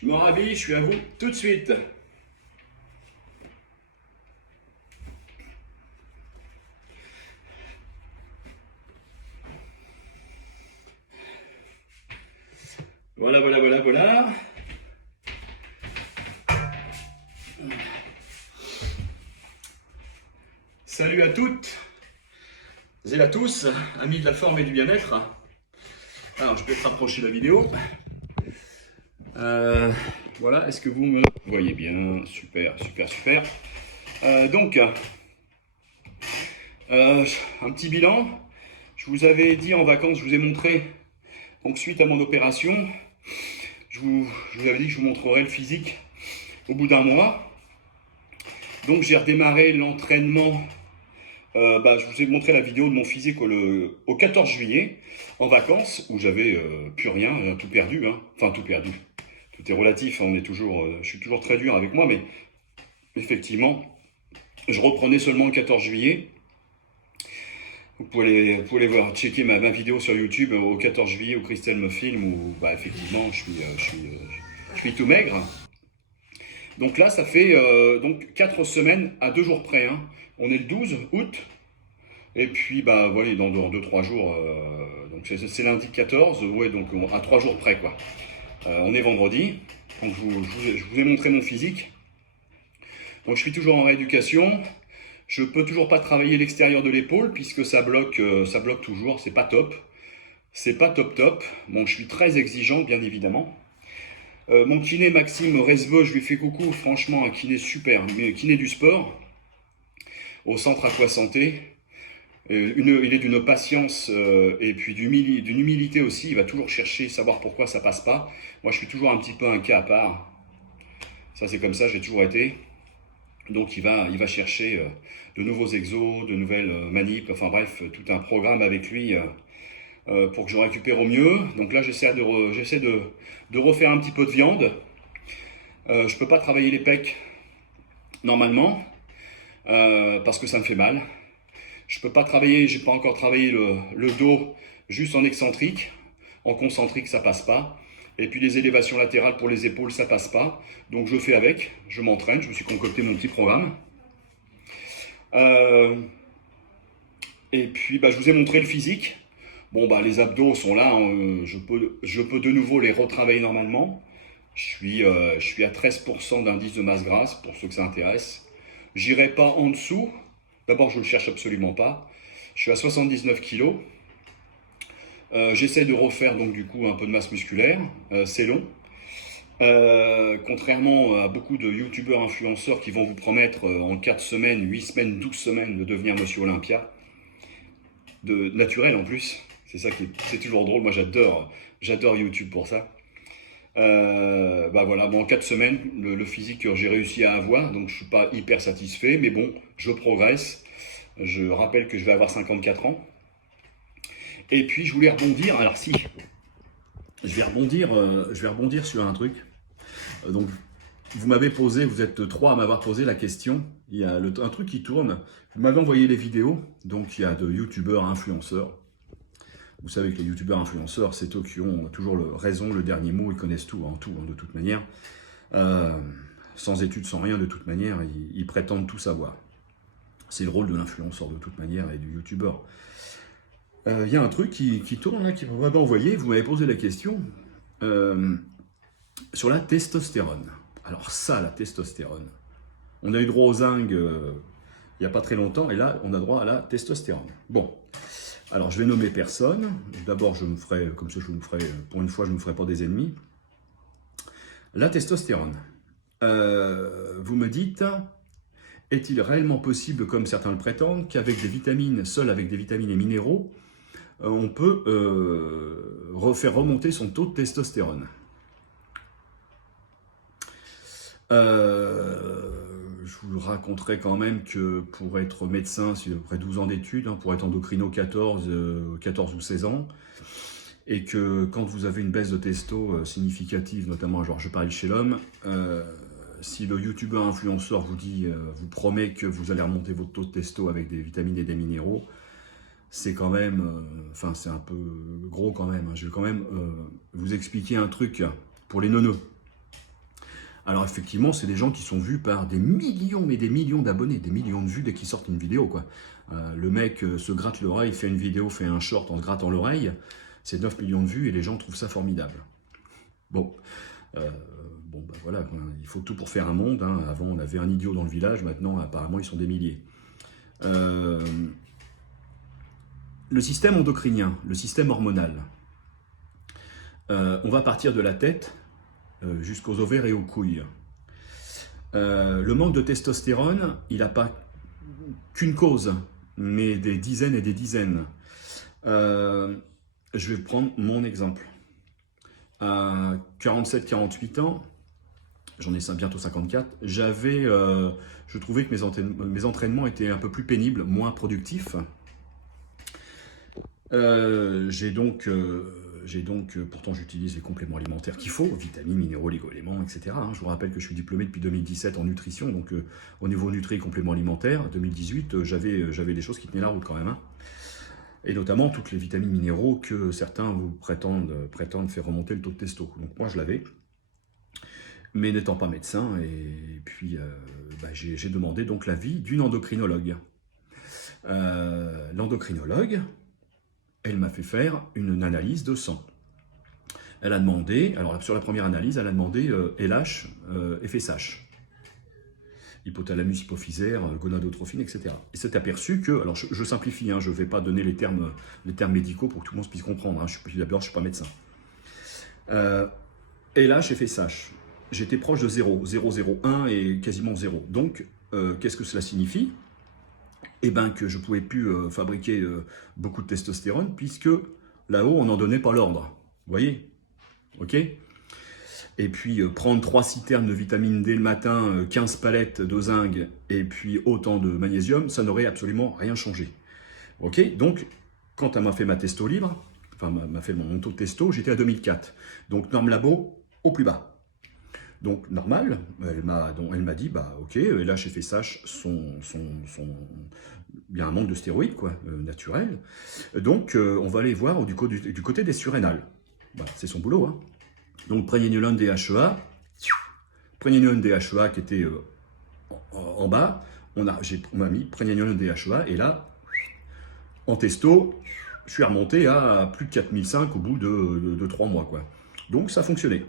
Je me rhabille, je suis à vous tout de suite. Voilà, voilà, voilà, voilà. Salut à toutes et à tous, amis de la forme et du bien-être. Alors, je peux te rapprocher la vidéo. Voilà, est-ce que vous me voyez bien? Super, super, super. Donc, un petit bilan. Je vous avais dit en vacances, je vous ai montré, donc suite à mon opération, je vous avais dit que je vous montrerai le physique au bout d'un mois. Donc, j'ai redémarré l'entraînement. Je vous ai montré la vidéo de mon physique au 14 juillet, en vacances, où j'avais plus rien, tout perdu. Hein. Enfin, tout perdu. Tout est relatif, hein, je suis toujours très dur avec moi, mais effectivement, je reprenais seulement le 14 juillet. Vous pouvez aller voir, checker ma vidéo sur YouTube au 14 juillet où Christelle me filme, où effectivement, je suis tout maigre. Donc là, ça fait donc 4 semaines à 2 jours près. Hein. On est le 12 août. Et puis, voilà, dans 2-3 jours, donc c'est lundi 14, ouais, donc à 3 jours près, quoi. On est vendredi, donc je vous ai montré mon physique. Donc je suis toujours en rééducation. Je peux toujours pas travailler l'extérieur de l'épaule, puisque ça bloque toujours, c'est pas top. C'est pas top top. Bon, je suis très exigeant, bien évidemment. Mon kiné Maxime Resveux, je lui fais coucou, franchement, un kiné super, mais kiné du sport, au centre Aqua Santé. Il est d'une patience et puis d'une humilité aussi. Il va toujours chercher, savoir pourquoi ça passe pas. Moi, je suis toujours un petit peu un cas à part. Ça, c'est comme ça, j'ai toujours été. Donc, il va chercher de nouveaux exos, de nouvelles manips. Enfin bref, tout un programme avec lui pour que je récupère au mieux. Donc là, j'essaie de refaire un petit peu de viande. Je peux pas travailler les pecs normalement parce que ça me fait mal. Je peux pas travailler, j'ai pas encore travaillé le dos juste en excentrique. En concentrique, ça passe pas. Et puis les élévations latérales pour les épaules, ça passe pas. Donc je fais avec, je m'entraîne, je me suis concocté mon petit programme. Et puis je vous ai montré le physique. Bon les abdos sont là, hein, je peux de nouveau les retravailler normalement. Je suis à 13% d'indice de masse grasse, pour ceux que ça intéresse. J'irai pas en dessous. D'abord, je ne le cherche absolument pas. Je suis à 79 kg. J'essaie de refaire donc du coup un peu de masse musculaire. C'est long. Contrairement à beaucoup de youtubeurs influenceurs qui vont vous promettre en 4 semaines, 8 semaines, 12 semaines de devenir Monsieur Olympia. De naturel en plus. C'est toujours drôle. Moi j'adore YouTube pour ça. Voilà, en 4 semaines, le physique que j'ai réussi à avoir, donc je suis pas hyper satisfait, mais bon, je progresse. Je rappelle que je vais avoir 54 ans. Et puis je voulais rebondir, alors si, je vais rebondir sur un truc. Donc vous m'avez posé, vous êtes 3 à m'avoir posé la question. Il y a un truc qui tourne. Vous m'avez envoyé les vidéos, donc il y a de youtubeurs influenceurs. Vous savez que les youtubeurs influenceurs, c'est eux qui ont toujours raison, le dernier mot, ils connaissent tout, de toute manière. Sans études, sans rien, de toute manière, ils prétendent tout savoir. C'est le rôle de l'influenceur de toute manière et du youtubeur. Il y a un truc qui tourne, là, qui m'avait envoyé, vous m'avez posé la question sur la testostérone. Alors ça, la testostérone. On a eu droit aux zinc il n'y a pas très longtemps, et là, on a droit à la testostérone. Bon. Alors, je vais nommer personne. D'abord, je me ferai, comme ça, pour une fois, je ne me ferai pas des ennemis. La testostérone. Vous me dites, est-il réellement possible, comme certains le prétendent, qu'avec des vitamines, seul avec des vitamines et minéraux, on peut faire remonter son taux de testostérone? Je vous raconterai quand même que pour être médecin, c'est à peu près 12 ans d'études, pour être endocrino 14 ou 16 ans, et que quand vous avez une baisse de testo significative, notamment, genre je parle chez l'homme, si le youtubeur influenceur vous promet que vous allez remonter votre taux de testo avec des vitamines et des minéraux, c'est quand même, c'est un peu gros quand même. Je vais quand même vous expliquer un truc pour les neuneux. Alors effectivement, c'est des gens qui sont vus par des millions, mais des millions d'abonnés, des millions de vues dès qu'ils sortent une vidéo, quoi. Le mec se gratte l'oreille, fait une vidéo, fait un short en se grattant l'oreille, c'est 9 millions de vues et les gens trouvent ça formidable. Bon, bah voilà, quoi. Il faut tout pour faire un monde, hein. Avant, on avait un idiot dans le village, maintenant, apparemment, ils sont des milliers. Le système endocrinien, le système hormonal, on va partir de la tête jusqu'aux ovaires et aux couilles. Le manque de testostérone, il n'a pas qu'une cause, mais des dizaines et des dizaines. Je vais prendre mon exemple. À 47-48 ans, j'en ai bientôt 54, je trouvais que mes entraînements étaient un peu plus pénibles, moins productifs. Pourtant j'utilise les compléments alimentaires qu'il faut, vitamines, minéraux, oligo-éléments, etc. Je vous rappelle que je suis diplômé depuis 2017 en nutrition, donc au niveau nutri et compléments alimentaires, 2018, j'avais des choses qui tenaient la route quand même. Hein. Et notamment toutes les vitamines minéraux que certains vous prétendent faire remonter le taux de testo. Donc moi je l'avais, mais n'étant pas médecin, et puis j'ai demandé donc l'avis d'une endocrinologue. L'endocrinologue, elle m'a fait faire une analyse de sang. Elle a demandé, alors sur la première analyse, elle a demandé LH, FSH, hypothalamus hypophysaire, gonadotrophine, etc. Et s'est aperçu que, alors je simplifie, hein, je ne vais pas donner les termes médicaux pour que tout le monde puisse comprendre, hein, d'abord je ne suis pas médecin. LH, FSH, j'étais proche de 0, 0,01 et quasiment 0. Donc, qu'est-ce que cela signifie ? Eh bien que je ne pouvais plus fabriquer beaucoup de testostérone, puisque là-haut, on n'en donnait pas l'ordre. Vous voyez ? Ok ? Et puis, prendre 3 citernes de vitamine D le matin, 15 palettes de zinc, et puis autant de magnésium, ça n'aurait absolument rien changé. Ok ? Donc, quand elle m'a fait ma testo libre, enfin, m'a fait mon taux de testo, j'étais à 2004. Donc, norme labo au plus bas. Donc, normal, elle m'a dit, bah ok, là chez FSH, il y a un manque de stéroïdes, quoi, naturel. Donc, on va aller voir du côté des surrénales. Voilà, c'est son boulot. Hein. Donc, prégnénolone DHEA, qui était en bas, on m'a mis prégnénolone DHEA, et là, en testo, je suis remonté à plus de 4005 au bout de 3 mois, quoi. Donc, ça fonctionnait.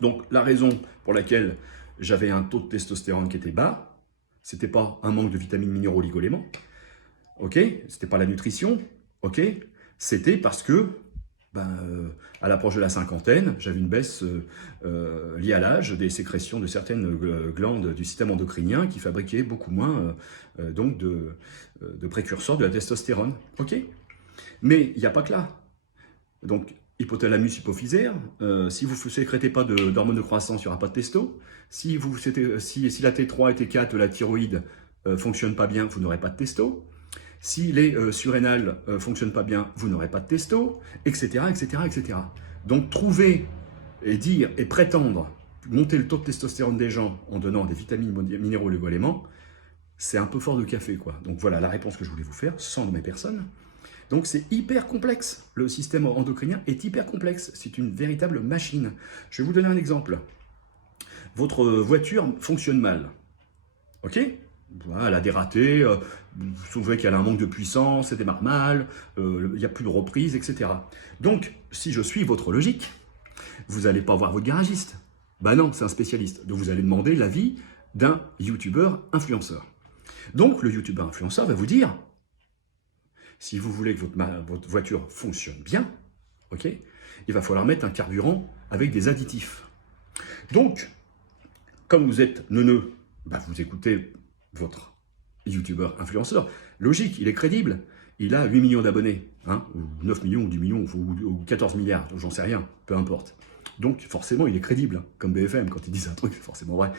Donc, la raison pour laquelle j'avais un taux de testostérone qui était bas, c'était pas un manque de vitamines, minéraux, oligo-éléments, ok, c'était pas la nutrition, ok, c'était parce que, à l'approche de la cinquantaine, j'avais une baisse liée à l'âge des sécrétions de certaines glandes du système endocrinien qui fabriquaient beaucoup moins donc de précurseurs de la testostérone, ok. Mais il n'y a pas que là. Donc, hypothalamus hypophysaire, si vous ne sécrétez pas d'hormones de croissance, il n'y aura pas de testo. Si la T3 et T4 de la thyroïde ne fonctionnent pas bien, vous n'aurez pas de testo. Si les surrénales ne fonctionnent pas bien, vous n'aurez pas de testo, etc., etc., etc. Donc trouver et dire et prétendre monter le taux de testostérone des gens en donnant des vitamines, minéraux, oligo-éléments, c'est un peu fort de café, quoi. Donc voilà la réponse que je voulais vous faire, sans nommer personne. Donc c'est hyper complexe, le système endocrinien est hyper complexe, c'est une véritable machine. Je vais vous donner un exemple. Votre voiture fonctionne mal, ok ? Voilà, elle a dératé, vous trouvez qu'elle a un manque de puissance, elle démarre mal, il n'y a plus de reprise, etc. Donc, si je suis votre logique, vous n'allez pas voir votre garagiste. Ben non, c'est un spécialiste. Donc vous allez demander l'avis d'un youtubeur influenceur. Donc le youtubeur influenceur va vous dire, si vous voulez que votre voiture fonctionne bien, ok, il va falloir mettre un carburant avec des additifs. Donc, comme vous êtes neuneux, vous écoutez votre youtubeur influenceur. Logique, il est crédible. Il a 8 millions d'abonnés, hein, ou 9 millions, ou 10 millions, ou 14 milliards, j'en sais rien, peu importe. Donc, forcément, il est crédible, hein, comme BFM, quand ils disent un truc, c'est forcément vrai.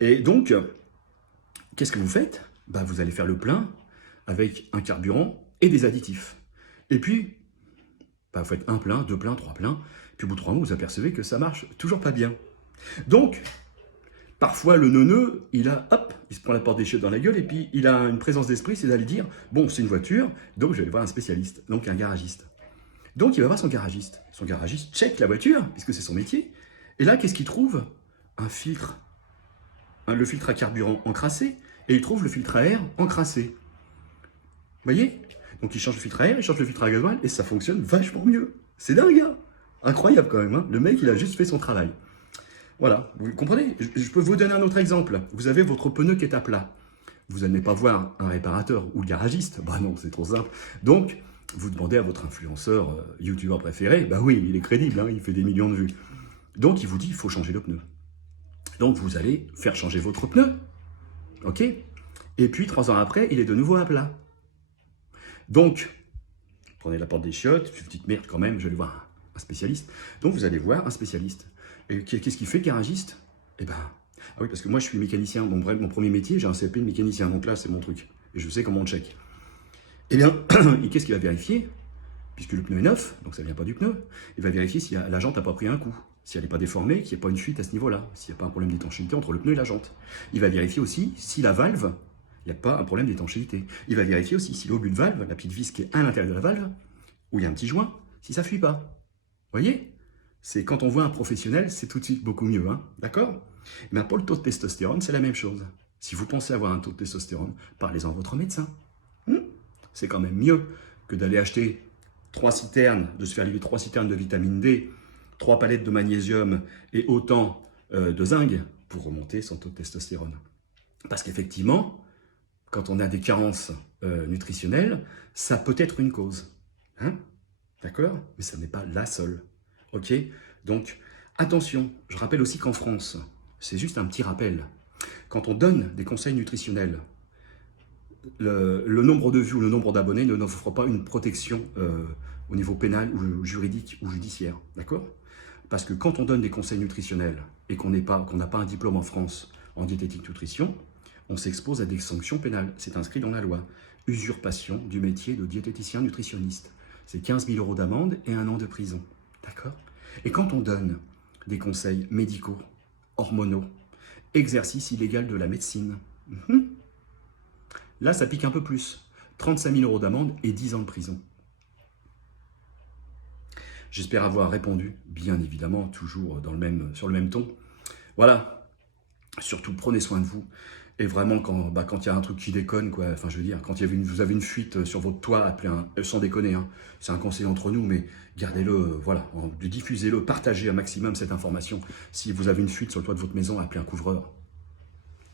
Et donc, qu'est-ce que vous faites ? Vous allez faire le plein avec un carburant et des additifs. Et puis, vous faites un plein, 2 pleins, 3 pleins, puis au bout de 3 mois, vous apercevez que ça marche toujours pas bien. Donc, parfois, le neuneu, il se prend la porte des chiottes dans la gueule, et puis il a une présence d'esprit, c'est d'aller dire, bon, c'est une voiture, donc je vais aller voir un spécialiste, donc un garagiste. Donc, il va voir son garagiste. Son garagiste check la voiture, puisque c'est son métier, et là, qu'est-ce qu'il trouve ? un filtre, le filtre à carburant encrassé, et il trouve le filtre à air encrassé. Vous voyez? Donc il change le filtre à air, il change le filtre à gasoil, et ça fonctionne vachement mieux. C'est dingue, hein? Incroyable quand même, hein? Le mec, il a juste fait son travail. Voilà, vous comprenez? Je peux vous donner un autre exemple. Vous avez votre pneu qui est à plat. Vous n'allez pas voir un réparateur ou le garagiste. Bah non, c'est trop simple. Donc, vous demandez à votre influenceur, youtubeur préféré, bah oui, il est crédible, hein, il fait des millions de vues. Donc, il vous dit, il faut changer le pneu. Donc, vous allez faire changer votre pneu. OK? Et puis, 3 ans après, il est de nouveau à plat. Donc, prenez la porte des chiottes, une petite merde quand même, je vais aller voir un spécialiste. Donc, vous allez voir un spécialiste. Et qu'est-ce qu'il fait, le garagiste? Eh ben, ah oui, parce que moi, je suis mécanicien. Mon premier métier, j'ai un CAP de mécanicien. Donc là, c'est mon truc. Et je sais comment on check. Eh bien, qu'est-ce qu'il va vérifier? Puisque le pneu est neuf, donc ça ne vient pas du pneu. Il va vérifier si la jante n'a pas pris un coup. Si elle n'est pas déformée, qu'il n'y a pas une fuite à ce niveau-là. S'il n'y a pas un problème d'étanchéité entre le pneu et la jante. Il va vérifier aussi si la valve, il n'y a pas un problème d'étanchéité. Il va vérifier aussi si l'obus de valve, la petite vis qui est à l'intérieur de la valve, où il y a un petit joint, si ça ne fuit pas. Vous voyez? C'est quand on voit un professionnel, c'est tout de suite beaucoup mieux, hein, d'accord? Mais pour le taux de testostérone, c'est la même chose. Si vous pensez avoir un taux de testostérone, parlez-en à votre médecin. C'est quand même mieux que d'aller acheter 3 citernes, de se faire livrer 3 citernes de vitamine D, 3 palettes de magnésium et autant de zinc pour remonter son taux de testostérone. Parce qu'effectivement, quand on a des carences nutritionnelles, ça peut être une cause. Hein? D'accord? Mais ça n'est pas la seule. Ok? Donc, attention, je rappelle aussi qu'en France, c'est juste un petit rappel, quand on donne des conseils nutritionnels, le nombre de vues ou le nombre d'abonnés ne n'offre pas une protection au niveau pénal ou juridique ou judiciaire. D'accord? Parce que quand on donne des conseils nutritionnels et qu'on n'a pas un diplôme en France en diététique nutrition, on s'expose à des sanctions pénales. C'est inscrit dans la loi. Usurpation du métier de diététicien nutritionniste. C'est 15 000 € d'amende et 1 an de prison. D'accord? Et quand on donne des conseils médicaux, hormonaux, exercice illégal de la médecine, là, ça pique un peu plus. 35 000 € d'amende et 10 ans de prison. J'espère avoir répondu, bien évidemment, toujours sur le même ton. Voilà. Surtout, prenez soin de vous. Et vraiment, quand il y a un truc qui déconne, quoi, enfin, je veux dire, quand vous avez une fuite sur votre toit, appelez sans déconner, hein, c'est un conseil entre nous, mais gardez-le, voilà, diffusez-le, partagez un maximum cette information. Si vous avez une fuite sur le toit de votre maison, appelez un couvreur,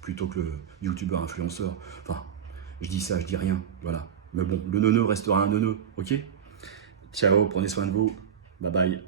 plutôt que le youtubeur influenceur. Enfin, je dis ça, je dis rien, voilà. Mais bon, le neuneu restera un neuneu, ok? Ciao, prenez soin de vous, bye bye.